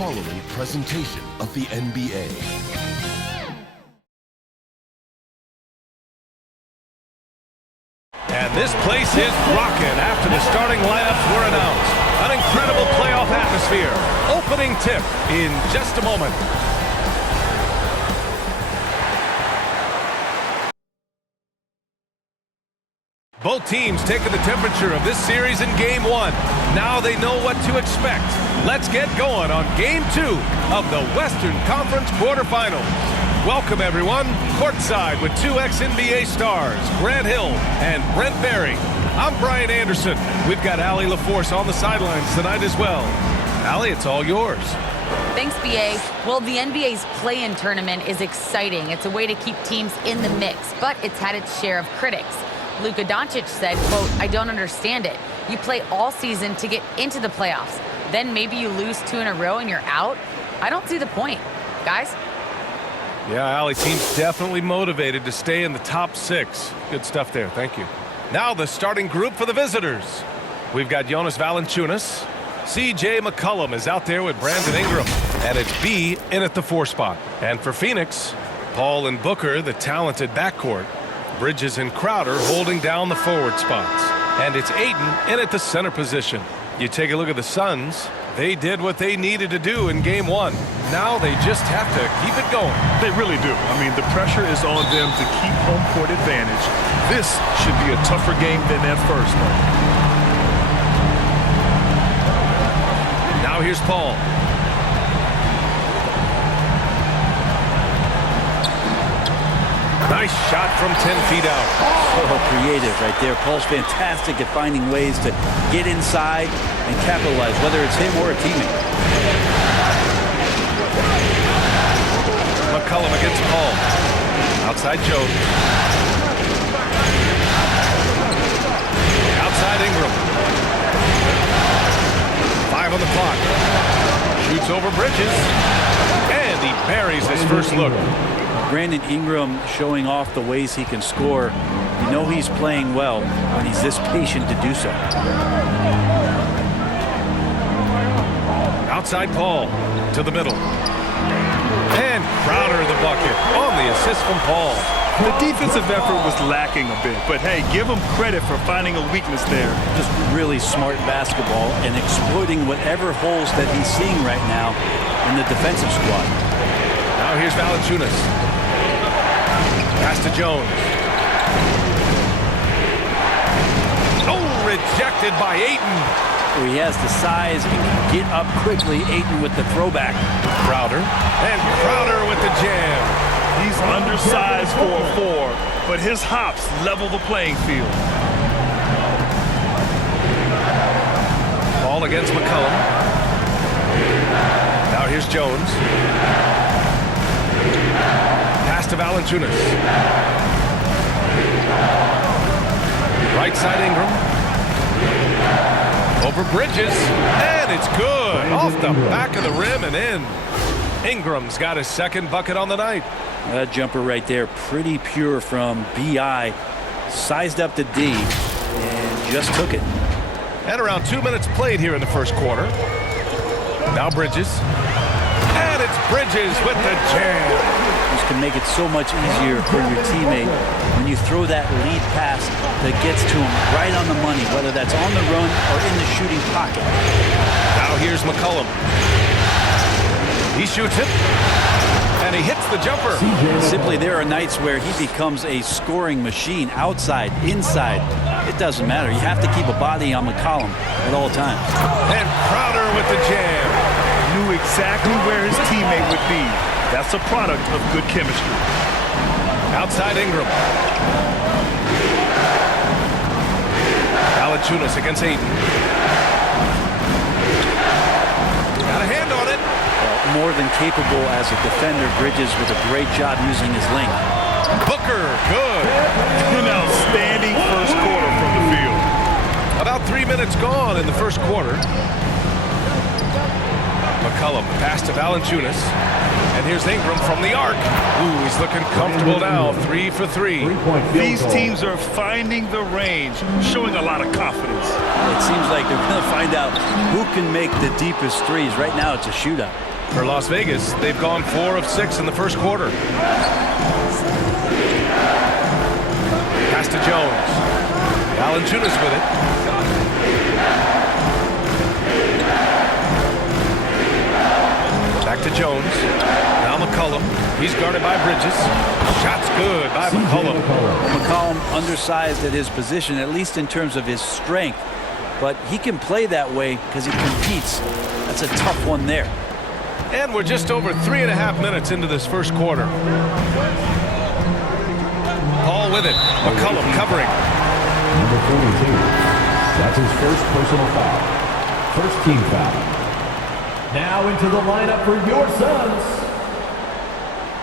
following presentation of the NBA. And this place is rocking after the starting lineups were announced. An incredible playoff atmosphere. Opening tip in just a moment. Both teams taking the temperature of this series in Game 1. Now they know what to expect. Let's get going on Game 2 of the Western Conference quarterfinals. Welcome, everyone. Courtside with two ex-NBA stars, Grant Hill and Brent Barry. I'm Brian Anderson. We've got Allie LaForce on the sidelines tonight as well. Allie, it's all yours. Thanks, B.A. Well, the NBA's play-in tournament is exciting. It's a way to keep teams in the mix, but it's had its share of critics. Luka Doncic said, quote, "I don't understand it. You play all season to get into the playoffs. Then maybe you lose 2 in a row and you're out? I don't see the point." Guys? Yeah, Allie, team's definitely motivated to stay in the top 6. Good stuff there. Thank you. Now the starting group for the visitors. We've got Jonas Valanciunas. C.J. McCollum is out there with Brandon Ingram. And it's B in at the 4 spot. And for Phoenix, Paul and Booker, the talented backcourt. Bridges and Crowder holding down the forward spots. And it's Ayton in at the center position. You take a look at the Suns. They did what they needed to do in Game 1. Now they just have to keep it going. They really do. I mean, the pressure is on them to keep home court advantage. This should be a tougher game than that first one. Now here's Paul. Nice shot from 10 feet out. So creative right there. Paul's fantastic at finding ways to get inside and capitalize, whether it's him or a teammate. McCollum against Paul. Outside Jones. Outside Ingram. 5 on the clock. Shoots over Bridges. And he buries his first look. Brandon Ingram showing off the ways he can score. You know he's playing well when he's this patient to do so. Outside Paul to the middle. And Crowder the bucket on the assist from Paul. The defensive effort was lacking a bit, but hey, give him credit for finding a weakness there. Just really smart basketball and exploiting whatever holes that he's seeing right now in the defensive squad. Now here's Valanciunas. Pass to Jones. Oh, rejected by Ayton. He has the size and can get up quickly. Ayton with the throwback. Crowder. And Crowder with the jam. He's undersized for a 4, but his hops level the playing field. Ball against McCollum. Now here's Jones. Pass to Valanciunas. Right side Ingram. Over Bridges. And it's good. Off the back of the rim and in. Ingram's got his second bucket on the night. That jumper right there, pretty pure from B.I. Sized up to D and just took it. And around 2 minutes played here in the first quarter. Now Bridges. And it's Bridges with the jam. This can make it so much easier for your teammate when you throw that lead pass that gets to him right on the money, whether that's on the run or in the shooting pocket. Now here's McCollum. He shoots it, and he hits the jumper. Simply, there are nights where he becomes a scoring machine, outside, inside. It doesn't matter. You have to keep a body on McCollum at all times. And Crowder with the jam. Knew exactly where his teammate would be. That's a product of good chemistry. Outside Ingram. Valanciunas against Ayton. Got a hand on it. More than capable as a defender. Bridges with a great job using his length. Booker, good. An outstanding first quarter from the field. About 3 minutes gone in the first quarter. McCollum, pass to Valanciunas. And here's Ingram from the arc. Ooh, he's looking comfortable now. 3 for 3. These teams are finding the range, showing a lot of confidence. It seems like they're going to find out who can make the deepest threes. Right now, it's a shootout. For Las Vegas, they've gone 4 of 6 in the first quarter. Pass to Jones. Valanciunas with it. Back to Jones. Now McCollum. He's guarded by Bridges. Shot's good by McCollum. McCollum undersized at his position, at least in terms of his strength. But he can play that way because he competes. That's a tough one there. And we're just over 3.5 minutes into this first quarter. Paul with it. McCollum covering. Number 42. That's his first personal foul. First team foul. Now into the lineup for your Suns.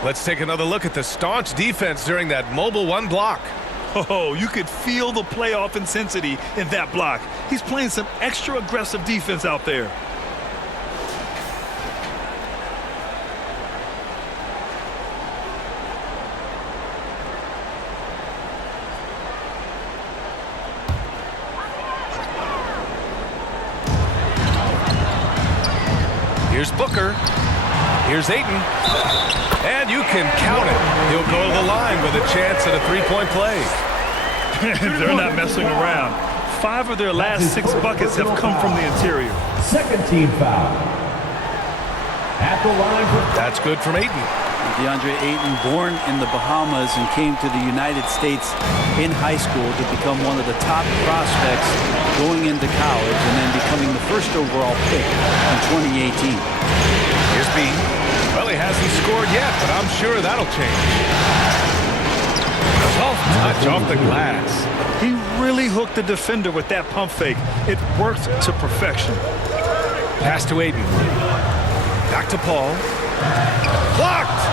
Let's take another look at the staunch defense during that mobile 1 block. Oh, you could feel the playoff intensity in that block. He's playing some extra aggressive defense out there. Here's Booker. Here's Ayton. And you can count it. He'll go to the line with a chance at a 3-point play. They're not messing around. 5 of their last 6 buckets have come from the interior. Second team foul. At the line for... That's good from Ayton. DeAndre Ayton, born in the Bahamas and came to the United States in high school to become one of the top prospects going into college and then becoming the first overall pick in 2018. Here's B. Well, he hasn't scored yet, but I'm sure that'll change. Soft touch off the glass. He really hooked the defender with that pump fake. It worked to perfection. Pass to Ayton. Back to Paul. Blocked!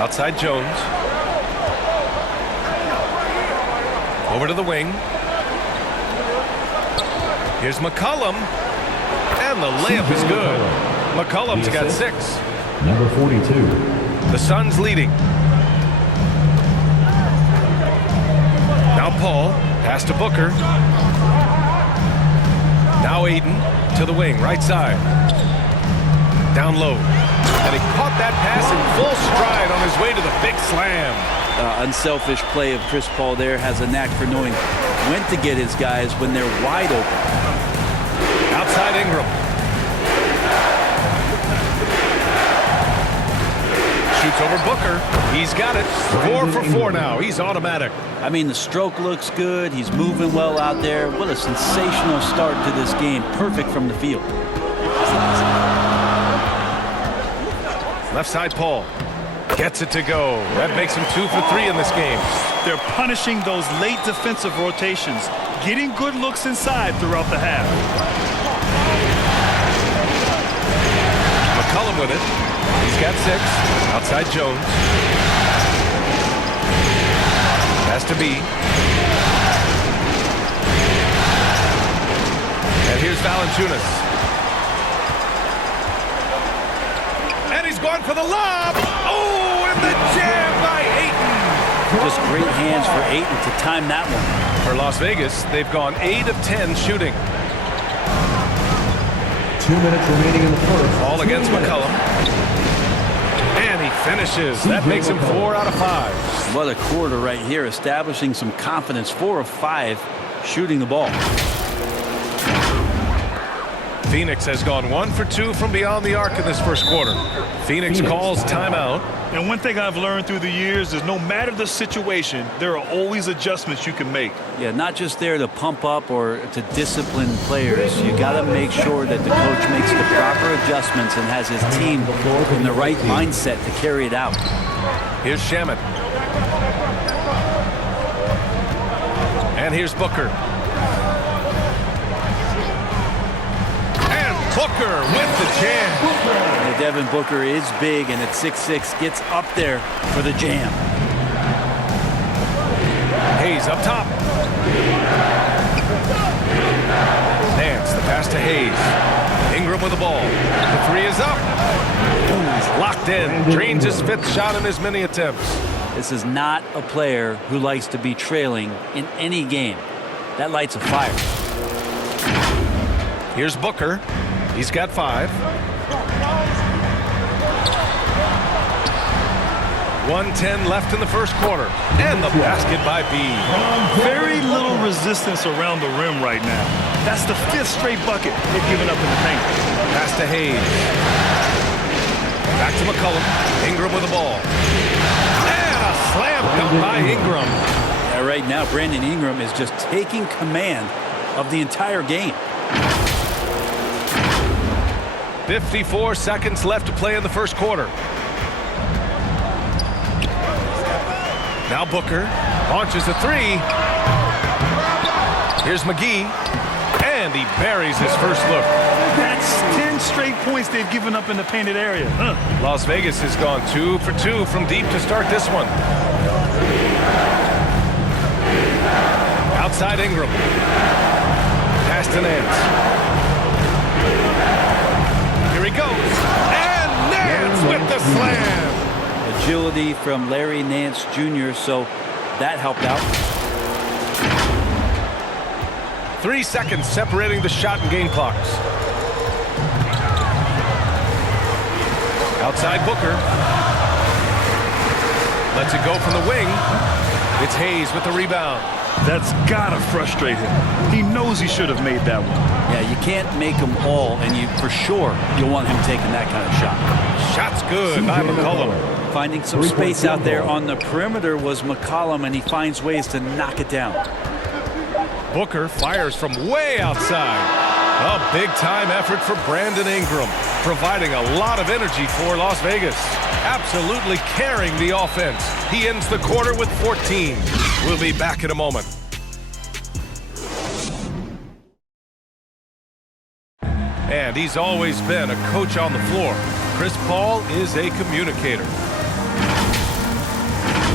Outside Jones. Over to the wing. Here's McCollum. And the layup is good. McCollum's got 6. Number 42. The Suns leading. Now Paul. Pass to Booker. Now Ayton to the wing, right side. Down low. And he caught that pass in full stride on his way to the big slam. Unselfish play of Chris Paul there, has a knack for knowing when to get his guys when they're wide open. Outside Ingram. Shoots over Booker. He's got it. 4 for 4 now. He's automatic. I mean, the stroke looks good. He's moving well out there. What a sensational start to this game. Perfect from the field. Left side Paul. Gets it to go. That makes him 2 for 3 in this game. They're punishing those late defensive rotations, getting good looks inside throughout the half. McCollum with it. He's got 6. Outside Jones. Pass to B. And here's Valanciunas. And he's going for the lob. Oh, and the jam by Ayton. Just great hands for Ayton to time that one. For Las Vegas, they've gone 8 of 10 shooting. 2 minutes remaining in the first. All against McCollum. And he finishes. That makes him 4 out of 5. What a quarter right here, establishing some confidence. 4 of 5 shooting the ball. Phoenix has gone 1 for 2 from beyond the arc in this first quarter. Phoenix calls timeout. And one thing I've learned through the years is no matter the situation, there are always adjustments you can make. Yeah, not just there to pump up or to discipline players. You got to make sure that the coach makes the proper adjustments and has his team in the right mindset to carry it out. Here's Shamet. And here's Booker. And Booker with the jam. Yeah, Devin Booker is big, and at 6'6", gets up there for the jam. Hayes up top. Nance, the pass to Hayes. Ingram with the ball. The 3 is up. He's locked in. Drains his 5th shot in as many attempts. This is not a player who likes to be trailing in any game. That lights a fire. Here's Booker. He's got 5. 1:10 left in the first quarter. And the basket by B. Very little resistance around the rim right now. That's the 5th straight bucket they've given up in the paint. Pass to Hayes. Back to McCollum. Ingram with the ball. And a slam dunk by Ingram. Yeah, right now, Brandon Ingram is just taking command of the entire game. 54 seconds left to play in the first quarter. Now Booker launches a 3. Here's McGee. And he buries his first look. That's 10 straight points they've given up in the painted area. Las Vegas has gone 2 for 2 from deep to start this one. Outside Ingram. Pass to Nance. Here he goes. And Nance with the slam. Agility from Larry Nance Jr., so that helped out. 3 seconds separating the shot and game clocks. Outside Booker. Lets it go from the wing. It's Hayes with the rebound. That's gotta frustrate him. He knows he should have made that one. Yeah, you can't make them all, and for sure you'll want him taking that kind of shot. Shot's good by McCollum. Finding some space out there on the perimeter was McCollum, and he finds ways to knock it down. Booker fires from way outside. A big-time effort for Brandon Ingram, providing a lot of energy for Las Vegas. Absolutely carrying the offense. He ends the quarter with 14. We'll be back in a moment. And he's always been a coach on the floor. Chris Paul is a communicator.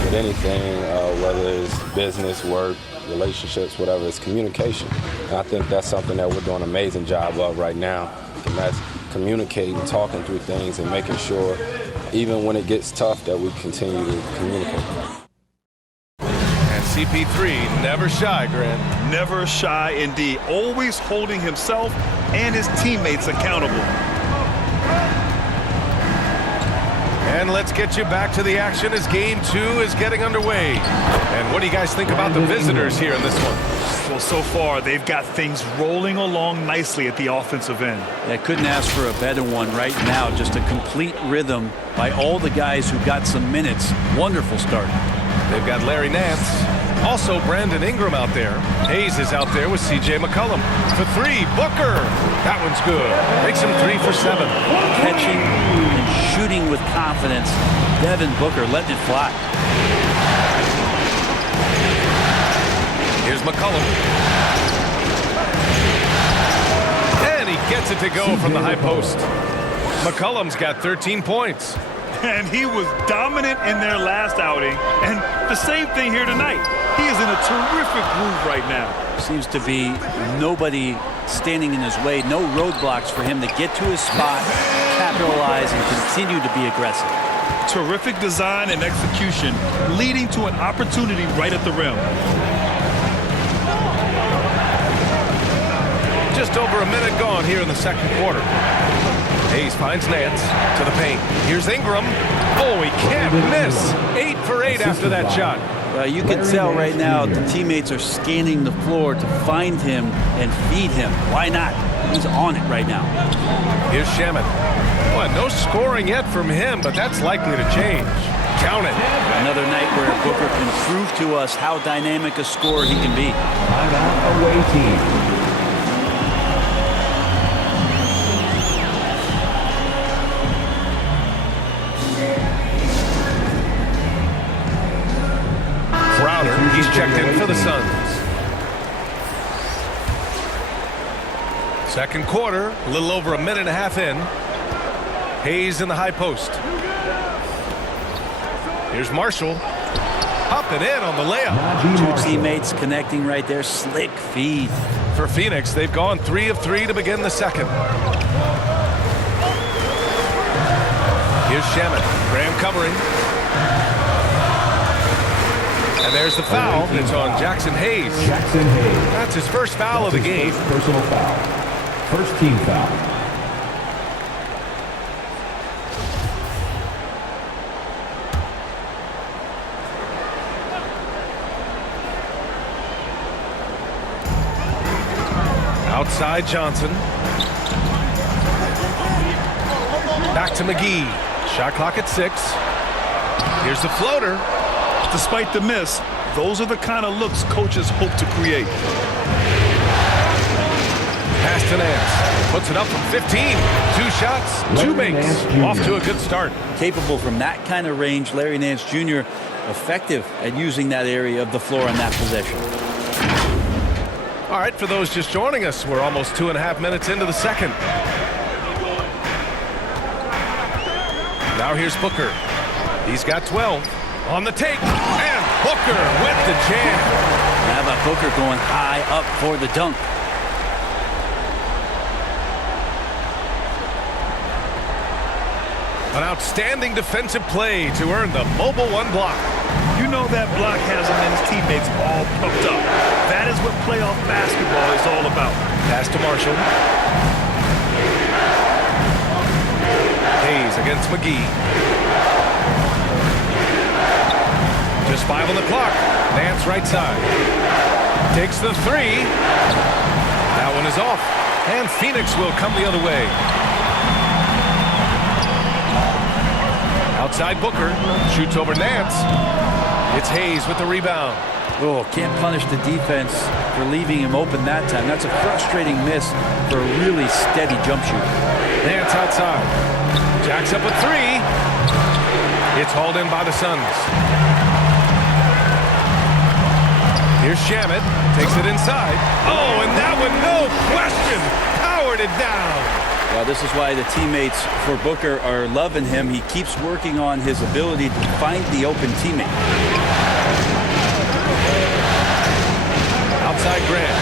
With anything, whether it's business, work, relationships, whatever, it's communication. And I think that's something that we're doing an amazing job of right now. And that's communicating, talking through things, and making sure, even when it gets tough, that we continue to communicate. And CP3, never shy, Grant. Never shy indeed. Always holding himself and his teammates accountable. And let's get you back to the action as Game 2 is getting underway. And what do you guys think about the visitors here in this one? Well, so far, they've got things rolling along nicely at the offensive end. I couldn't ask for a better one right now. Just a complete rhythm by all the guys who got some minutes. Wonderful start. They've got Larry Nance. Also Brandon Ingram out there. Hayes is out there with C.J. McCollum. For 3, Booker. That one's good. Makes him 3 for 7. Catching and shooting with confidence. Devin Booker letting it fly. Here's McCollum. And he gets it to go from the high post. McCollum's got 13 points. And he was dominant in their last outing. And the same thing here tonight. He is in a terrific groove right now. Seems to be nobody standing in his way. No roadblocks for him to get to his spot, capitalize, and continue to be aggressive. Terrific design and execution, leading to an opportunity right at the rim. Just over a minute gone here in the second quarter. Hayes finds Nance to the paint. Here's Ingram. Oh, he can't miss. 8 for 8 after that shot. You can tell right now the teammates are scanning the floor to find him and feed him. Why not? He's on it right now. Here's Shaman. Well, no scoring yet from him, but that's likely to change. Count it. Another night where Booker can prove to us how dynamic a scorer he can be. Timeout away team. He's checked in for the Suns. Second quarter, a little over a minute and a half in. Hayes in the high post. Here's Marshall. Up and in on the layup. Two teammates connecting right there. Slick feed. For Phoenix, they've gone 3 of 3 to begin the second. Here's Shaman. Graham covering. And there's the foul. It's on Jackson Hayes. Jackson Hayes. That's his first foul of the game. Personal foul. First team foul. Outside Johnson. Back to McGee. Shot clock at 6. Here's the floater. Despite the miss, those are the kind of looks coaches hope to create. Pass to Nance. Puts it up from 15. 2 shots, 2 makes. Off to a good start. Capable from that kind of range, Larry Nance Jr. effective at using that area of the floor on that possession. All right, for those just joining us, we're almost 2.5 minutes into the second. Now here's Booker. He's got 12. On the take, and Booker with the jam. How about Booker going high up for the dunk? An outstanding defensive play to earn the mobile 1 block. You know that block has him and his teammates all pumped up. That is what playoff basketball is all about. Pass to Marshall. Hayes against McGee. Just 5 on the clock. Nance right side. Takes the 3. That one is off. And Phoenix will come the other way. Outside Booker. Shoots over Nance. It's Hayes with the rebound. Oh, can't punish the defense for leaving him open that time. That's a frustrating miss for a really steady jump shooter. Nance outside. Jacks up a 3. It's hauled in by the Suns. Here's Shamet. Takes it inside. Oh, and that one, no question, powered it down. Well, this is why the teammates for Booker are loving him. He keeps working on his ability to find the open teammate. Outside Grant.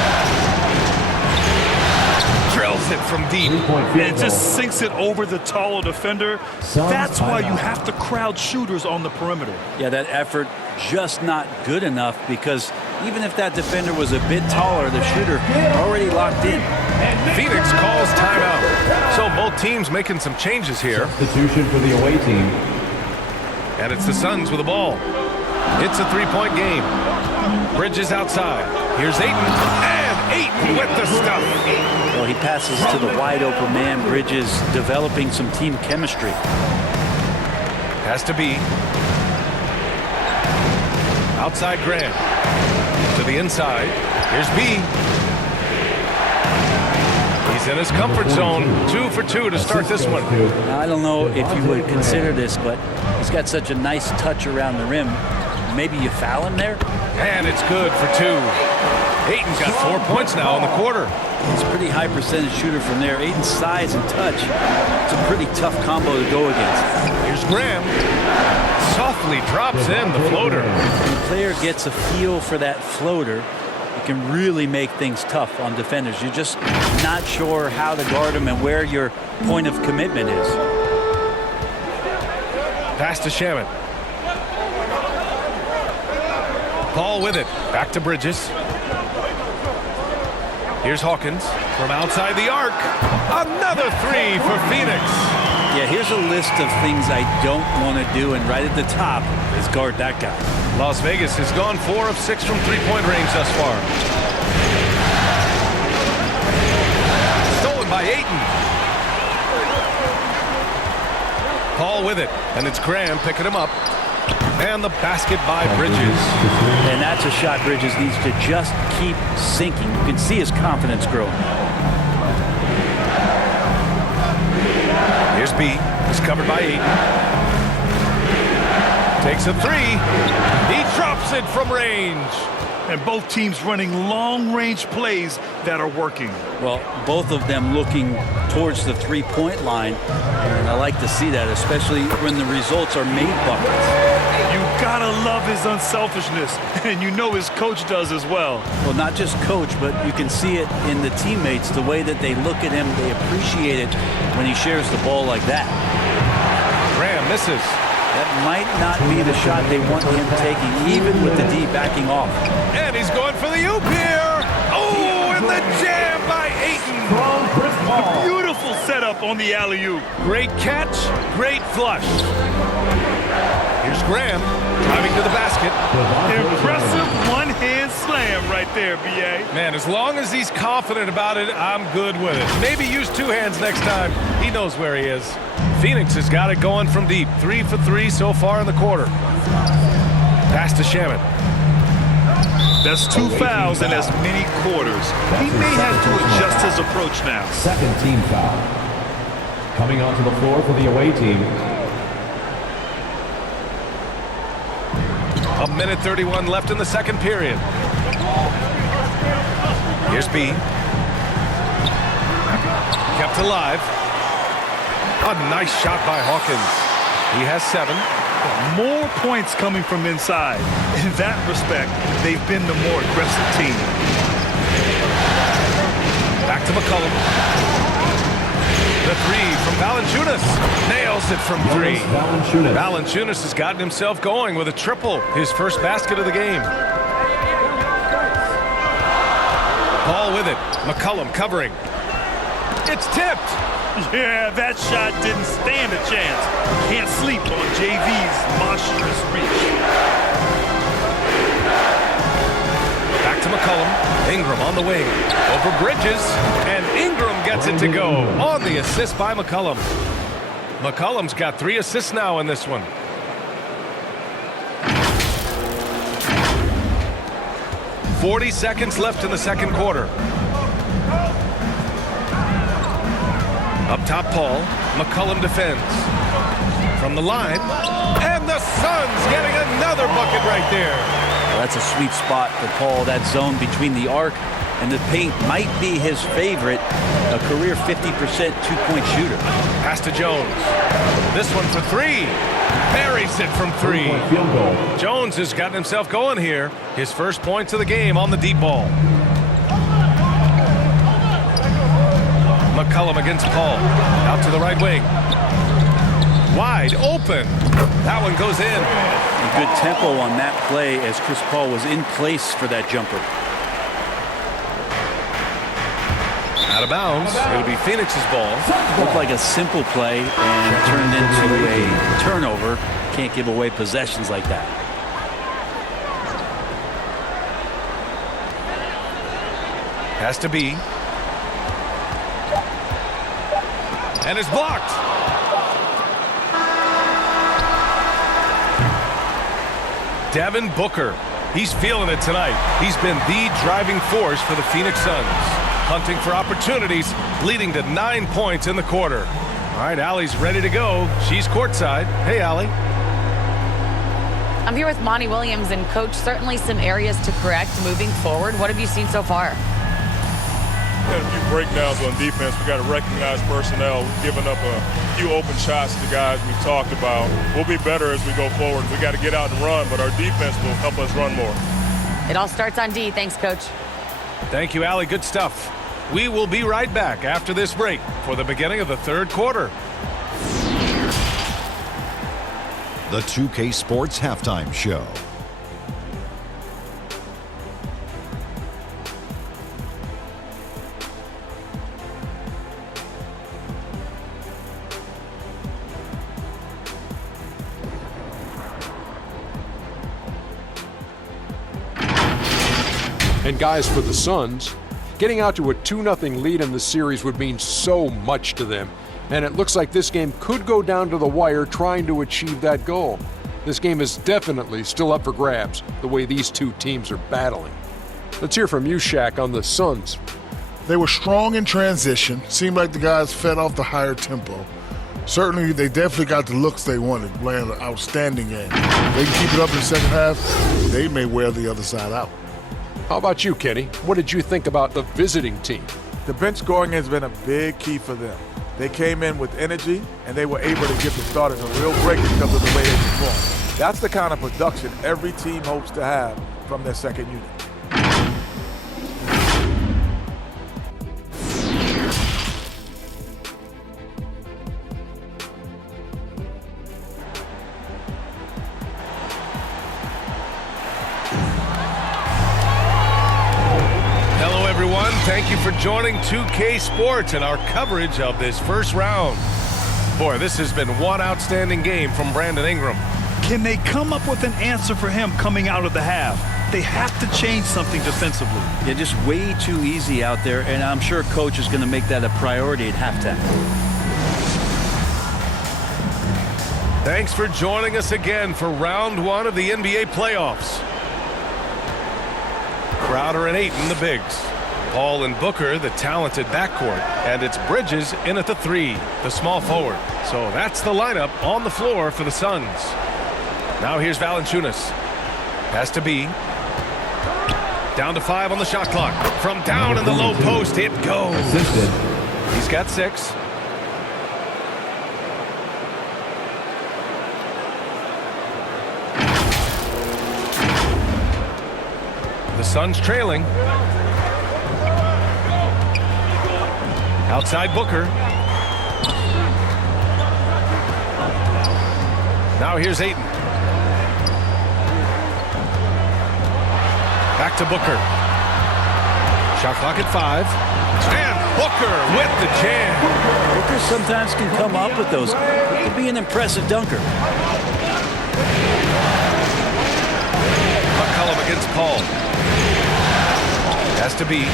Drills it from deep. And it just sinks it over the taller defender. That's why you have to crowd shooters on the perimeter. Yeah, that effort just not good enough because even if that defender was a bit taller, the shooter already locked in. Phoenix calls timeout. So both teams making some changes here. Substitution for the away team. And it's the Suns with the ball. It's a 3-point game. Bridges outside. Here's Ayton. And Ayton with the stuff. Well, he passes to the wide open man. Bridges developing some team chemistry. Has to be. Outside Grant. To the inside. Here's B. He's in his comfort zone. 2 for 2 to start this one. Now, I don't know if you would consider this, but he's got such a nice touch around the rim. Maybe you foul him there? And it's good for 2. Ayton's got 4 points now in the quarter. He's a pretty high percentage shooter from there. Ayton's size and touch. It's a pretty tough combo to go against. Here's Graham. Softly drops in the floater. When the player gets a feel for that floater, it can really make things tough on defenders. You're just not sure how to guard them and where your point of commitment is. Pass to Shamet. Paul with it. Back to Bridges. Here's Hawkins from outside the arc. Another 3 for Phoenix. Yeah, here's a list of things I don't want to do, and right at the top is guard that guy. Las Vegas has gone 4 of 6 from 3-point range thus far. Stolen by Ayton. Paul with it, and it's Graham picking him up. And the basket by Bridges. And that's a shot Bridges needs to just keep sinking. You can see his confidence growing. Here's B. He's covered by Ayton. Takes a 3. He drops it from range. And both teams running long-range plays that are working. Well, both of them looking towards the three-point line. And I like to see that, especially when the results are made buckets. You gotta love his unselfishness, and you know his coach does as well. Well, not just coach, but you can see it in the teammates, the way that they look at him. They appreciate it when he shares the ball like that. Graham misses. That might not be the shot they want him taking, even with the D backing off. And he's going for the oop here. Oh, and the jam by Peyton. From Chris Paul. Beautiful setup on the alley-oop. Great catch, great flush. Here's Graham driving to the basket. Impressive one-hand slam right there, B.A. Man, as long as he's confident about it, I'm good with it. Maybe use two hands next time. He knows where he is. Phoenix has got it going from deep. 3 for 3 so far in the quarter. Pass to Shaman. That's 2 fouls in as many quarters. He may have to adjust his approach now. Second team foul. Coming onto the floor for the away team. A minute 31 left in the second period. Here's B. Kept alive. A nice shot by Hawkins. He has 7. More points coming from inside. In that respect, they've been the more aggressive team. Back to McCollum. The 3 from Valanciunas. Nails it from 3. Valanciunas has gotten himself going with a triple. His first basket of the game. Paul with it. McCollum covering. It's tipped. Yeah, that shot didn't stand a chance. Can't sleep on JV's monstrous reach. Back to McCollum. Ingram on the wing. Over Bridges. And Ingram gets it to go on the assist by McCollum. McCollum's got 3 assists now in this one. .40 seconds left in the second quarter. Up top, Paul. McCollum defends. From the line. And the Suns getting another bucket right there. Well, that's a sweet spot for Paul. That zone between the arc and the paint might be his favorite. A career 50% two-point shooter. Pass to Jones. This one for 3. Buries it from 3. Field goal. Jones has gotten himself going here. His first points of the game on the deep ball. McCollum against Paul. Out to the right wing. Wide open. That one goes in. A good tempo on that play as Chris Paul was in place for that jumper. Out of bounds. It'll be Phoenix's ball. Looked like a simple play and turned into a turnover. Can't give away possessions like that. Has to be. And is blocked. Devin Booker. He's feeling it tonight. He's been the driving force for the Phoenix Suns. Hunting for opportunities, leading to 9 points in the quarter. All right, Allie's ready to go. She's courtside. Hey, Allie. I'm here with Monty Williams, and Coach, certainly some areas to correct moving forward. What have you seen so far? Had a few breakdowns on defense. We got to recognize personnel. We've given up a few open shots to guys we talked about. We'll be better as we go forward. We got to get out and run, but our defense will help us run more. It all starts on D. Thanks, Coach. Thank you, Allie. Good stuff. We will be right back after this break for the beginning of the third quarter. The 2K Sports Halftime Show. And guys, for the Suns, getting out to a 2-0 lead in the series would mean so much to them. And it looks like this game could go down to the wire trying to achieve that goal. This game is definitely still up for grabs, the way these two teams are battling. Let's hear from you, Shaq, on the Suns. They were strong in transition. Seemed like the guys fed off the higher tempo. Certainly, they definitely got the looks they wanted, playing an outstanding game. If they can keep it up in the second half, they may wear the other side out. How about you, Kenny? What did you think about the visiting team? The bench scoring has been a big key for them. They came in with energy, and they were able to give the starters a real break because of the way they performed. That's the kind of production every team hopes to have from their second unit. Thank you for joining 2K Sports and our coverage of this first round. Boy, this has been one outstanding game from Brandon Ingram. Can they come up with an answer for him coming out of the half? They have to change something defensively. They're just way too easy out there, and I'm sure coach is going to make that a priority at halftime. Thanks for joining us again for round one of the NBA playoffs. Crowder and Ayton, the bigs. Paul and Booker, the talented backcourt. And it's Bridges in at the 3, the small forward. So that's the lineup on the floor for the Suns. Now here's Valanciunas. Pass to B. Down to 5 on the shot clock. From down in the low post, it goes. He's got 6. The Suns trailing. Outside Booker. Now here's Ayton. Back to Booker. Shot clock at 5. And Booker with the jam. Booker sometimes can come up with those. He can be an impressive dunker. McCollum against Paul. Has to be.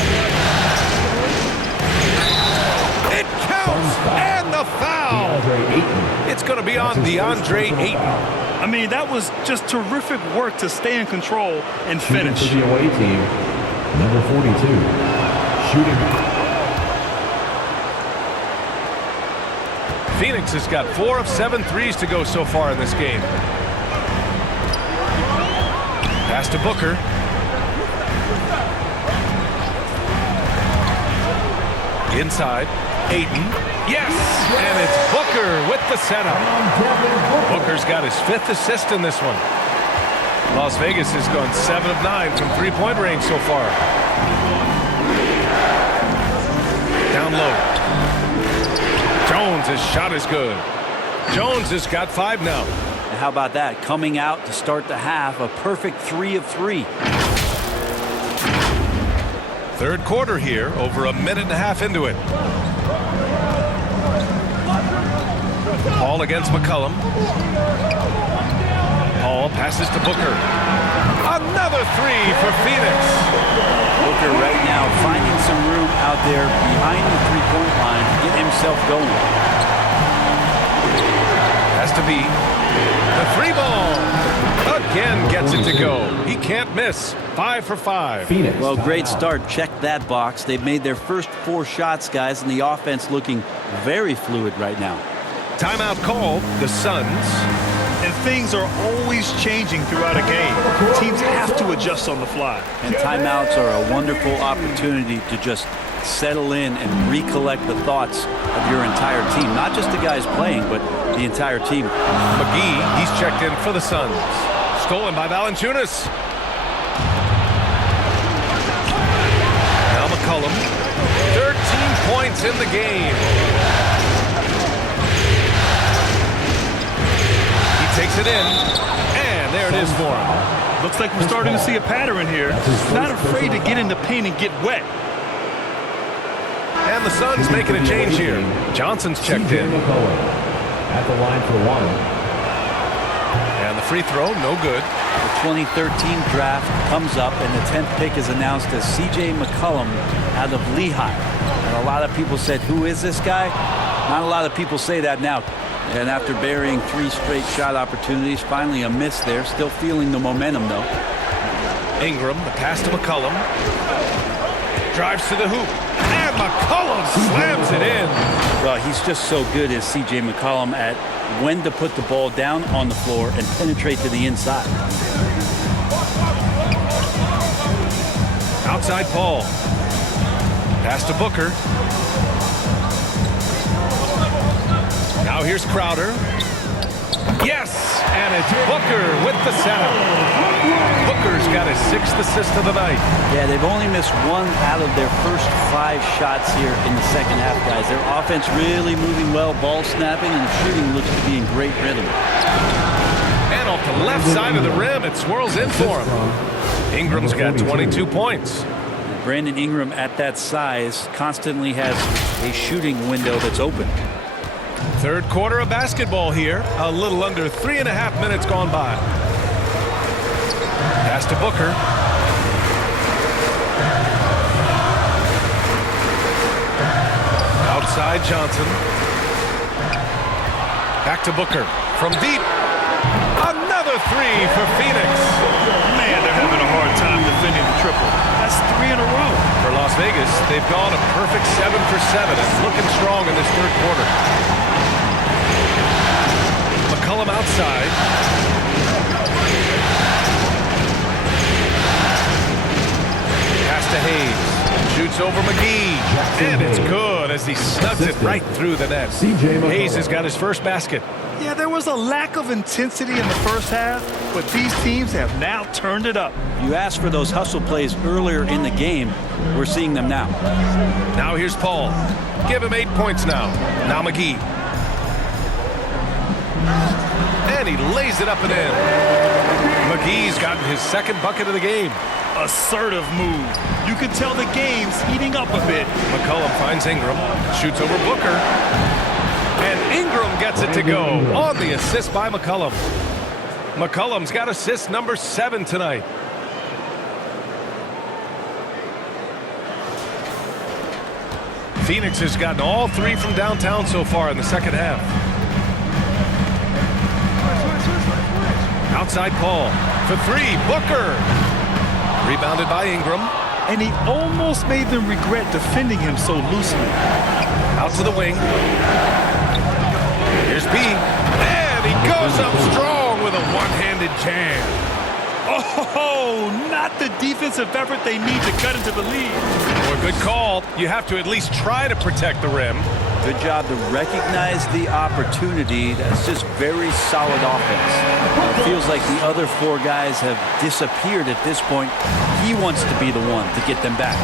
It counts! And the foul! It's going to be on DeAndre Ayton. I mean, that was just terrific work to stay in control and finish. For the away team, number 42, shooting. Phoenix has got 4 of 7 threes to go so far in this game. Pass to Booker. Inside, Ayton. Yes! And it's Booker with the setup. Booker's got his 5th assist in this one. Las Vegas has gone 7 of 9 from three-point range so far. Down low. Jones, his shot is good. Jones has got 5 now. And how about that? Coming out to start the half, a perfect 3 of 3. Third quarter here, over a minute and a half into it. Paul against McCollum. Paul passes to Booker. Another 3 for Phoenix. Booker right now finding some room out there behind the three-point line to get himself going. Has to be. The 3 ball. Again gets it to go. He can't miss. 5 for 5. Phoenix. Well, great start. Check that box. They've made their first 4 shots, guys, and the offense looking very fluid right now. Timeout called. The Suns. And things are always changing throughout a game. Teams have to adjust on the fly. And timeouts are a wonderful opportunity to just settle in and recollect the thoughts of your entire team. Not just the guys playing, but the entire team. McGee, he's checked in for the Suns. Stolen by Valanciunas. Now McCollum. 13 points in the game. He takes it in. And there it is for him. Looks like we're starting to see a pattern here. Not afraid to get in the paint and get wet. And the Suns making a change here. Johnson's checked in. At the line for 1. And the free throw, no good. The 2013 draft comes up, and the 10th pick is announced as C.J. McCollum out of Lehigh. And a lot of people said, who is this guy? Not a lot of people say that now. And after burying 3 straight shot opportunities, finally a miss there. Still feeling the momentum, though. Ingram, the pass to McCollum. Drives to the hoop. And McCollum slams it in. Well, he's just so good as C.J. McCollum at when to put the ball down on the floor and penetrate to the inside. Outside Paul. Pass to Booker. Now here's Crowder. Yes! And it's Booker with the setup. Booker's got his 6th assist of the night. Yeah, they've only missed 1 out of their first 5 shots here in the second half, guys. Their offense really moving well, ball snapping, and the shooting looks to be in great rhythm. And off the left side of the rim, it swirls in for him. Ingram's got 22 points. Brandon Ingram at that size constantly has a shooting window that's open. Third quarter of basketball here. A little under 3.5 minutes gone by. Pass to Booker. Outside Johnson. Back to Booker. From deep. Another three for Phoenix. Man, they're having a hard time defending the triple. That's 3 in a row. For Las Vegas, they've gone a perfect 7 for 7 and looking strong in this third quarter. McCollum outside. Pass to Hayes. Shoots over McGee. And it's good as he snugs it right through the net. Hayes has got his first basket. Yeah, there was a lack of intensity in the first half, but these teams have now turned it up. You asked for those hustle plays earlier in the game. We're seeing them now. Now here's Paul. Give him 8 points now. Now McGee. And he lays it up and in. McGee's gotten his second bucket of the game. Assertive move. You can tell the game's heating up a bit. McCollum finds Ingram. Shoots over Booker. And Ingram gets it to go on the assist by McCollum. McCollum's got assist number 7 tonight. Phoenix has gotten all 3 from downtown so far in the second half. Outside Paul for 3. Booker. Rebounded by Ingram. And he almost made them regret defending him so loosely. Out to the wing. Here's B. And he goes up strong with a one-handed jam. Oh, not the defensive effort they need to cut into the lead. Well, good call. You have to at least try to protect the rim. Good job to recognize the opportunity. That's just very solid offense. It feels like the other 4 guys have disappeared at this point. He wants to be the one to get them back.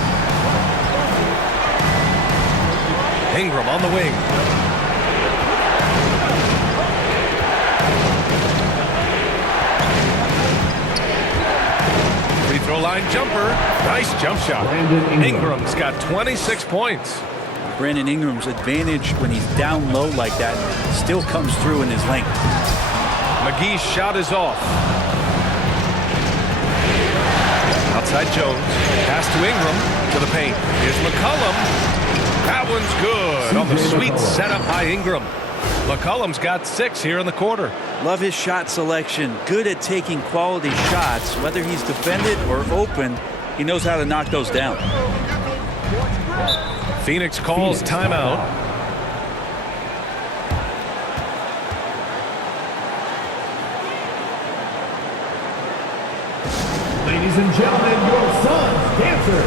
Ingram on the wing. Free throw line jumper. Nice jump shot. Ingram's got 26 points. Brandon Ingram's advantage when he's down low like that still comes through in his length. McGee's shot is off. Outside Jones. Pass to Ingram to the paint. Here's McCollum. That one's good on the sweet setup by Ingram. McCollum's got 6 here in the quarter. Love his shot selection. Good at taking quality shots. Whether he's defended or open, he knows how to knock those down. Phoenix calls timeout. Ladies and gentlemen, your son's dancer.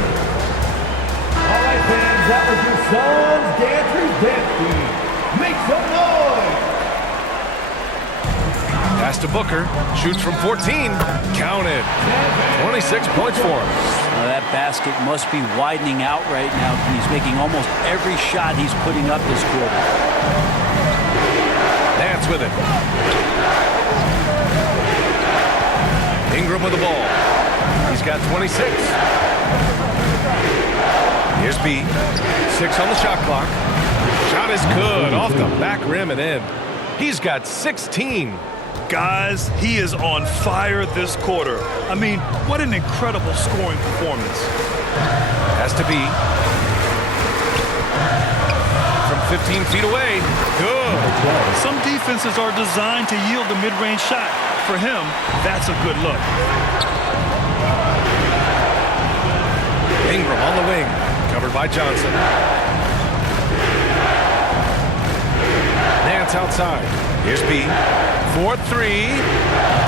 All right, fans, that was your son's dancer's dance team. Make some noise. Pass to Booker. Shoots from 14. Counted. 26 points for him. That basket must be widening out right now. He's making almost every shot he's putting up this quarter. Nance with it. Ingram with the ball. He's got 26. Here's B. 6 on the shot clock. Shot is good off the back rim and in. He's got 16. Guys, he is on fire this quarter. I mean, what an incredible scoring performance. Has to be. From 15 feet away. Good. Some defenses are designed to yield the mid-range shot. For him, that's a good look. Ingram on the wing. Covered by Johnson. Nance outside. Here's B. 4-3.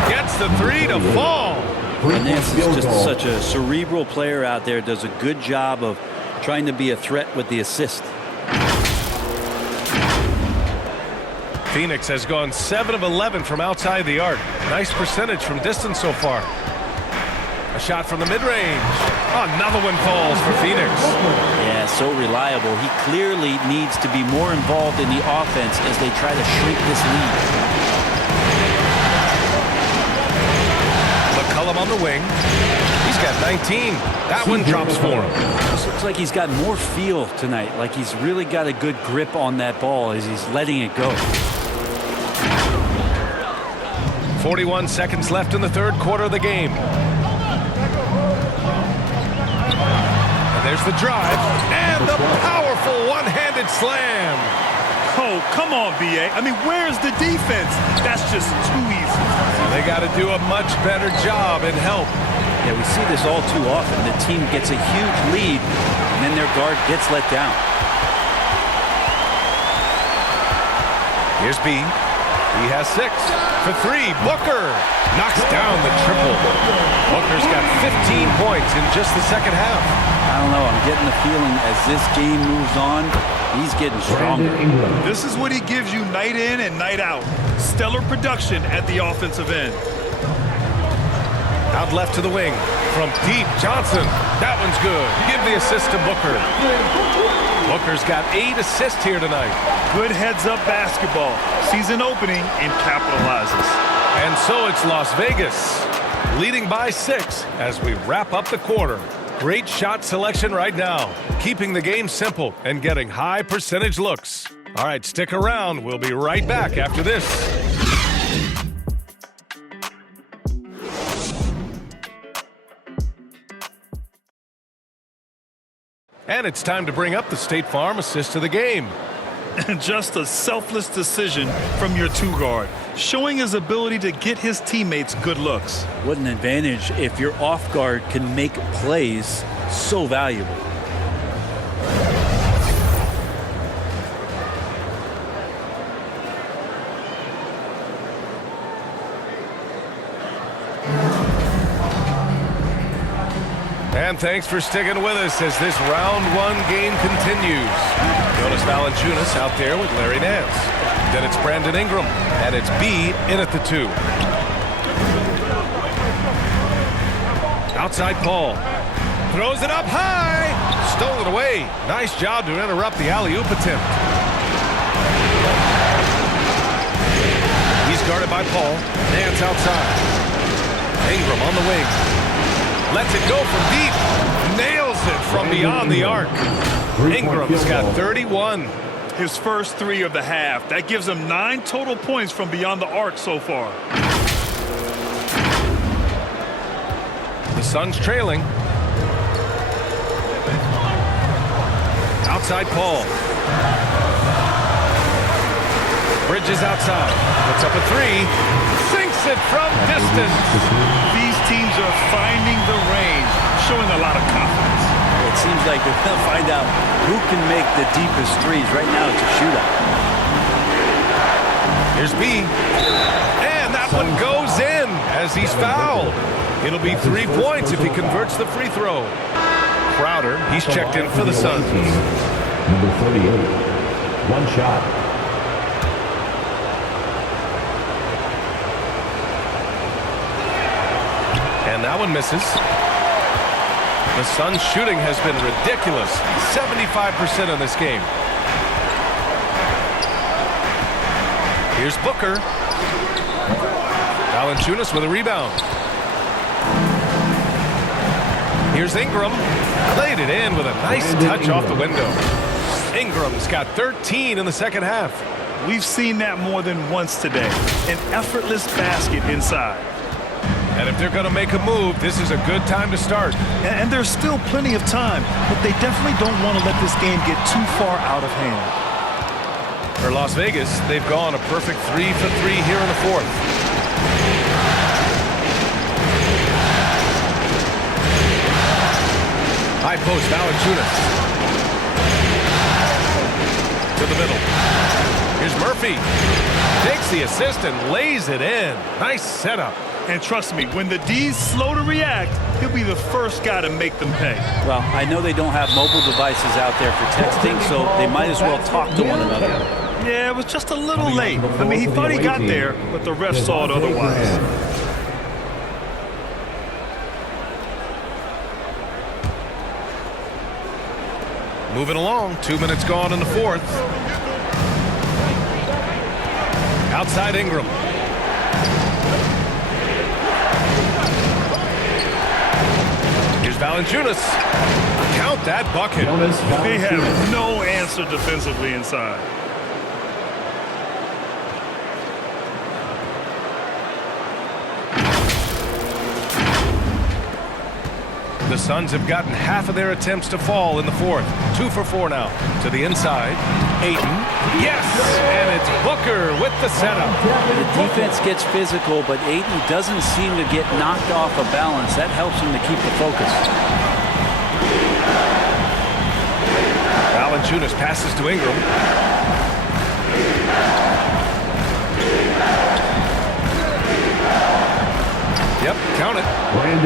Gets the 3 to fall. Nance is just such a cerebral player out there. Does a good job of trying to be a threat with the assist. Phoenix has gone 7 of 11 from outside the arc. Nice percentage from distance so far. A shot from the mid-range. Another one falls for Phoenix. Yeah, so reliable. He clearly needs to be more involved in the offense as they try to shrink this lead. McCollum on the wing. He's got 19. That one drops for him. This looks like he's got more feel tonight, like he's really got a good grip on that ball as he's letting it go. 41 seconds left in the third quarter of the game. And there's the drive and the powerful one-handed slam. Oh, come on, B.A. I mean, where's the defense? That's just too easy. They got to do a much better job in help. Yeah, we see this all too often. The team gets a huge lead, and then their guard gets let down. Here's B. He has 6. For 3, Booker knocks down the triple. Booker's got 15 points in just the second half. I don't know. I'm getting the feeling as this game moves on, he's getting stronger. This is what he gives you night in and night out. Stellar production at the offensive end. Out left to the wing. From deep, Johnson. That one's good. Give the assist to Booker. Booker's got 8 assists here tonight. Good heads-up basketball. Sees an opening and capitalizes. And so it's Las Vegas, leading by 6 as we wrap up the quarter. Great shot selection right now, keeping the game simple and getting high percentage looks. All right, stick around. We'll be right back after this. And it's time to bring up the State Farm assist of the game. Just a selfless decision from your 2-guard, showing his ability to get his teammates good looks. What an advantage if your off guard can make plays so valuable. And thanks for sticking with us as this round 1 game continues. Jonas Valanciunas out there with Larry Nance. Then it's Brandon Ingram, and it's B in at the 2. Outside Paul. Throws it up high. Stolen away. Nice job to interrupt the alley-oop attempt. He's guarded by Paul. Nance outside. Ingram on the wing. Lets it go from deep. Nails it from beyond the arc. Ingram's got 31. His first 3 of the half. That gives him 9 total points from beyond the arc so far. The Suns trailing. Outside Paul. Bridges outside. Puts up a 3. Sinks it from distance. These teams are finding the range, showing a lot of confidence. It seems like they're going to find out who can make the deepest threes. Right now, it's a shootout. Here's B. And that one goes in as he's fouled. It'll be 3 points if he converts the free throw. Crowder, he's checked in for the Suns. Number 38. 1 shot. And that one misses. The Suns' shooting has been ridiculous. 75% in this game. Here's Booker. Valanciunas with a rebound. Here's Ingram. Laid it in with a nice touch off the window. Ingram's got 13 in the second half. We've seen that more than once today. An effortless basket inside. And if they're going to make a move, this is a good time to start. And there's still plenty of time, but they definitely don't want to let this game get too far out of hand. For Las Vegas, they've gone a perfect 3 for 3 here in the fourth. High post, Valanciunas. To the middle. Here's Murphy. Takes the assist and lays it in. Nice setup. And trust me, when the D's slow to react, he'll be the first guy to make them pay. Well, I know they don't have mobile devices out there for texting, so they might as well talk to one another. Yeah, it was just a little late. I mean, he thought he got there, but the ref saw it otherwise. Moving along, 2 minutes gone in the fourth. Outside Ingram. Valanciunas. Count that bucket. They have no answer defensively inside. The Suns have gotten half of their attempts to fall in the fourth. 2 for 4 now. To the inside. Ayton. Yes! And it's Booker with the setup. The defense gets physical, but Ayton doesn't seem to get knocked off of balance. That helps him to keep the focus. Valanciunas passes to Ingram. Yep, count it.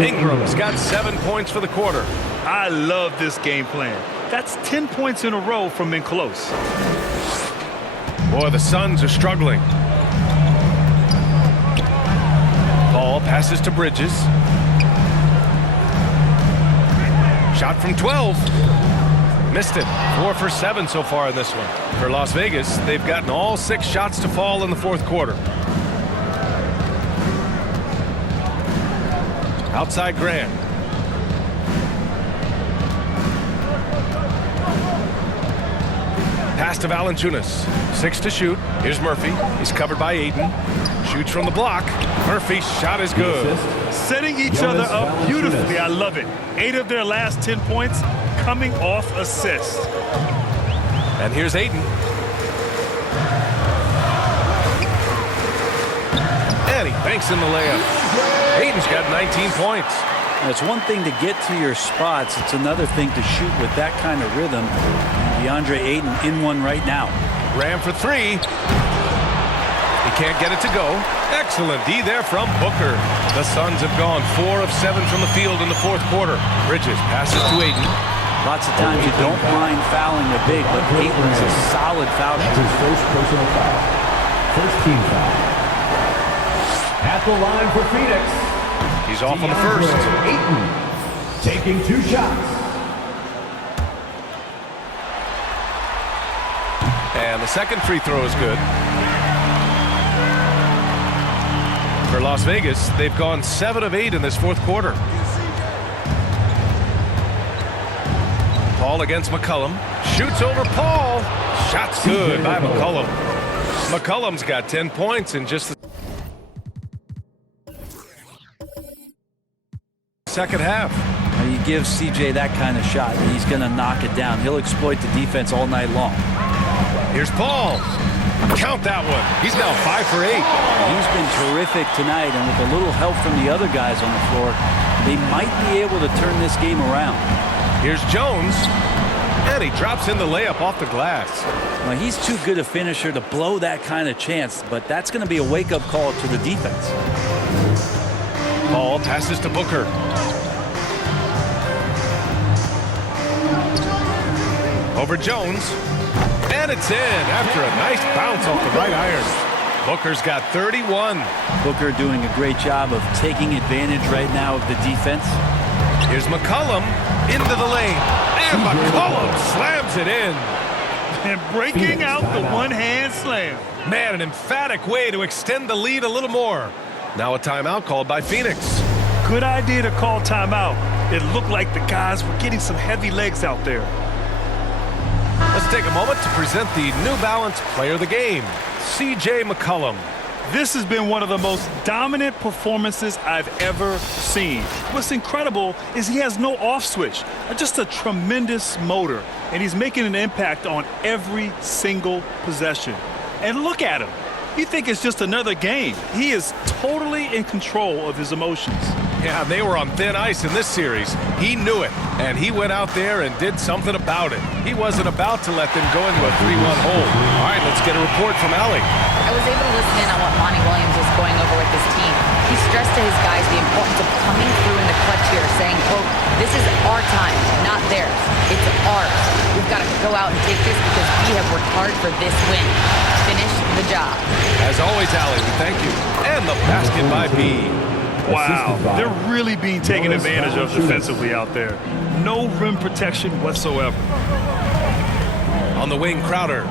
Ingram's got 7 points for the quarter. I love this game plan. That's 10 points in a row from in close. Boy, the Suns are struggling. Paul passes to Bridges. Shot from 12. Missed it. 4 for 7 so far in this one. For Las Vegas, they've gotten all 6 shots to fall in the fourth quarter. Outside Grant. Pass to Valanciunas. 6 to shoot. Here's Murphy. He's covered by Ayton. Shoots from the block. Murphy's shot is good. Setting each other up beautifully. I love it. 8 of their last 10 points coming off assists. And here's Ayton. And he banks in the layup. Ayton's got 19 points. It's one thing to get to your spots. It's another thing to shoot with that kind of rhythm. DeAndre Ayton in one right now. Ram for 3. He can't get it to go. Excellent D there from Booker. The Suns have gone 4 of 7 from the field in the fourth quarter. Bridges passes to Ayton. Lots of times you don't mind fouling a big, but Ayton's a solid foul shooter. His first personal foul. First team foul. At the line for Phoenix. He's off on the first. Ayton taking 2 shots. And the second free throw is good. For Las Vegas, they've gone 7 of 8 in this fourth quarter. Paul against McCollum. Shoots over Paul. Shot's good by McCollum. McCollum's got 10 points in just the second half. You give CJ that kind of shot, and he's going to knock it down. He'll exploit the defense all night long. Here's Paul. Count that one. He's now 5 for 8. He's been terrific tonight, and with a little help from the other guys on the floor, they might be able to turn this game around. Here's Jones. And he drops in the layup off the glass. Well, he's too good a finisher to blow that kind of chance, but that's going to be a wake-up call to the defense. Paul passes to Booker. Over Jones. And it's in after a nice bounce off the right iron. Booker's got 31. Booker doing a great job of taking advantage right now of the defense. Here's McCollum into the lane. And McCollum slams it in. And breaking out the one-hand slam. Man, an emphatic way to extend the lead a little more. Now a timeout called by Phoenix. Good idea to call timeout. It looked like the guys were getting some heavy legs out there. Let's take a moment to present the New Balance Player of the Game, C.J. McCollum. This has been one of the most dominant performances I've ever seen. What's incredible is he has no off switch, just a tremendous motor, and he's making an impact on every single possession. And look at him. You think it's just another game. He is totally in control of his emotions. Yeah, they were on thin ice in this series. He knew it, and he went out there and did something about it. He wasn't about to let them go into a 3-1 hole. All right, let's get a report from Allie. I was able to listen in on what Monty Williams was going over with his team. He stressed to his guys the importance of coming through in the clutch here, saying, quote, "This is our time, not theirs. It's ours. We've got to go out and take this because we have worked hard for this win. Finish the job." As always, Allie, we thank you. And the basket by B. Wow, they're really being taken advantage of defensively out there. No rim protection whatsoever. On the wing, Crowder.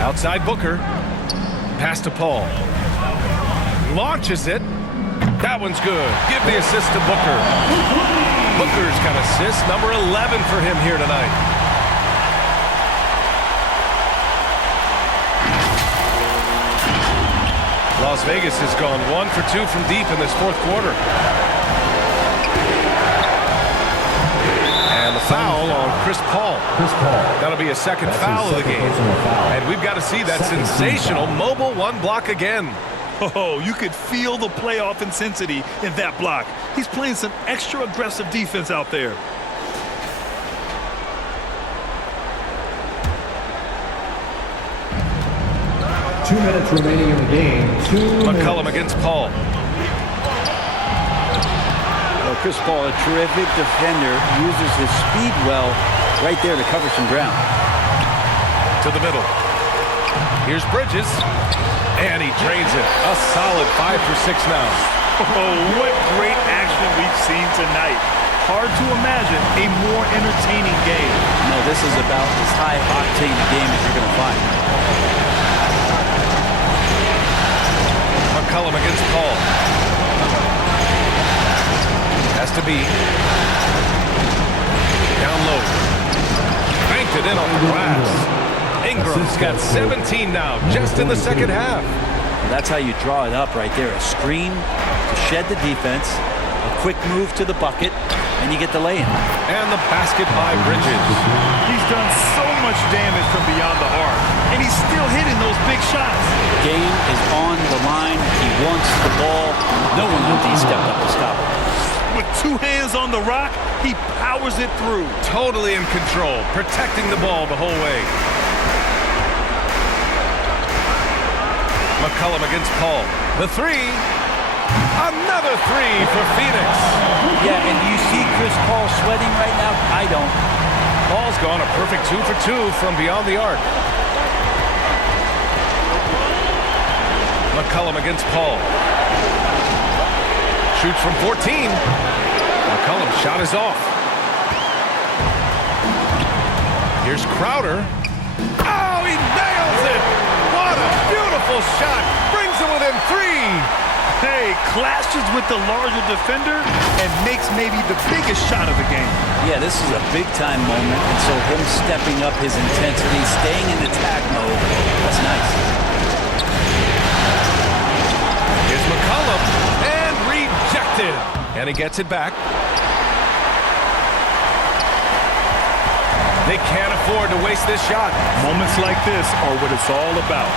Outside Booker. Pass to Paul. Launches it. That one's good. Give the assist to Booker. Booker's got assist number 11 for him here tonight. Las Vegas has gone 1 for 2 from deep in this fourth quarter. And the foul on Chris Paul. That'll be a second foul of the game. And we've got to see that sensational mobile one block again. Oh, you could feel the playoff intensity in that block. He's playing some extra aggressive defense out there. Two minutes remaining in the game. McCollum against Paul. Well, Chris Paul, a terrific defender, uses his speed well right there to cover some ground. To the middle. Here's Bridges. And he drains it. A solid 5 for 6 now. Oh, what great action we've seen tonight. Hard to imagine a more entertaining game. No, this is about as high-octane a game as you're going to find. McCollum against Paul. Has to be down low. Banked it in off the glass. Ingram's got 17 now, just in the second half. That's how you draw it up right there. A screen to shed the defense, a quick move to the bucket, and you get the lay-in. And the basket by Bridges. He's done so much damage from beyond the arc, and he's still hitting those big shots. Game is on the line. He wants the ball. No one on D stepped up to stop him. With 2 hands on the rock, he powers it through. Totally in control, protecting the ball the whole way. McCollum against Paul. The three. Another three for Phoenix. Yeah, and you see Chris Paul sweating right now? I don't. Paul's gone a perfect 2 for 2 from beyond the arc. McCollum against Paul. Shoots from 14. McCollum's shot is off. Here's Crowder. Oh, he nails it! What a beautiful shot! Brings it within 3. Hey, clashes with the larger defender and makes maybe the biggest shot of the game. Yeah, this is a big-time moment, and so him stepping up his intensity, staying in attack mode, that's nice. Here's McCollum, and rejected. And he gets it back. They can't afford to waste this shot. Moments like this are what it's all about.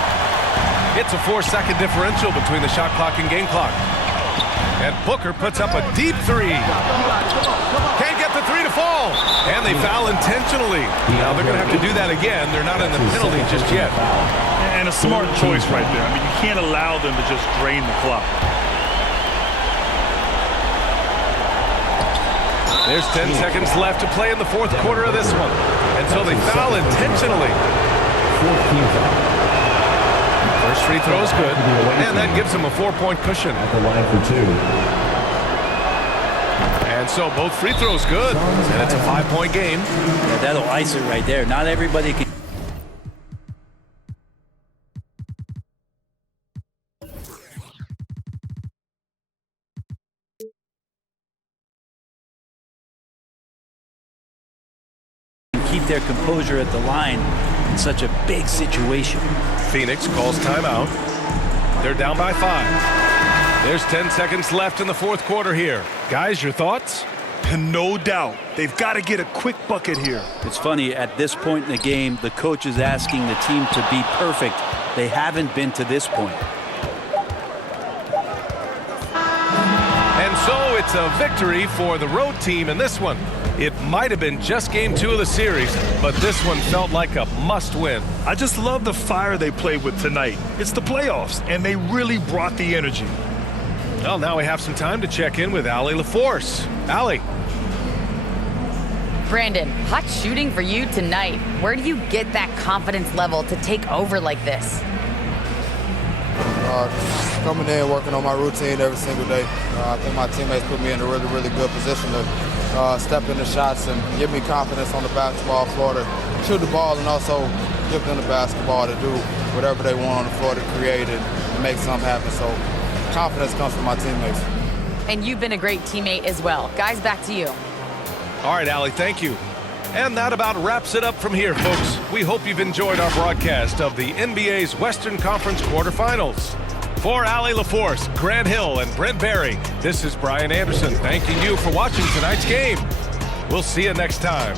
It's a 4-second differential between the shot clock and game clock. And Booker puts up a deep 3. Can't get the 3 to fall. And they foul intentionally. Now they're going to have to do that again. They're not in the penalty just yet. And a smart choice right there. I mean, you can't allow them to just drain the clock. There's 10 seconds left to play in the fourth quarter of this one. And so they foul intentionally. First free throw is good, and that gives them a 4-point cushion. At the line for 2. And so both free throws good, and it's a 5-point game. Yeah, that'll ice it right there. Not everybody can. Keep their composure at the line in such a big situation. Phoenix calls timeout. They're down by 5. There's 10 seconds left in the fourth quarter here. Guys, your thoughts? No doubt. They've got to get a quick bucket here. It's funny, at this point in the game, the coach is asking the team to be perfect. They haven't been to this point. And so it's a victory for the road team in this one. It might have been just game 2 of the series, but this one felt like a must-win. I just love the fire they played with tonight. It's the playoffs, and they really brought the energy. Well, now we have some time to check in with Allie LaForce. Allie. Brandon, hot shooting for you tonight. Where do you get that confidence level to take over like this? Just coming in, working on my routine every single day. I think my teammates put me in a really, really good position to step into shots and give me confidence on the basketball floor to shoot the ball and also give them the basketball to do whatever they want on the floor to create and make something happen. So confidence comes from my teammates. And you've been a great teammate as well. Guys, back to you. All right, Allie, thank you. And that about wraps it up from here, folks. We hope you've enjoyed our broadcast of the NBA's Western Conference quarterfinals. For Allie LaForce, Grant Hill, and Brent Barry, this is Brian Anderson thanking you for watching tonight's game. We'll see you next time.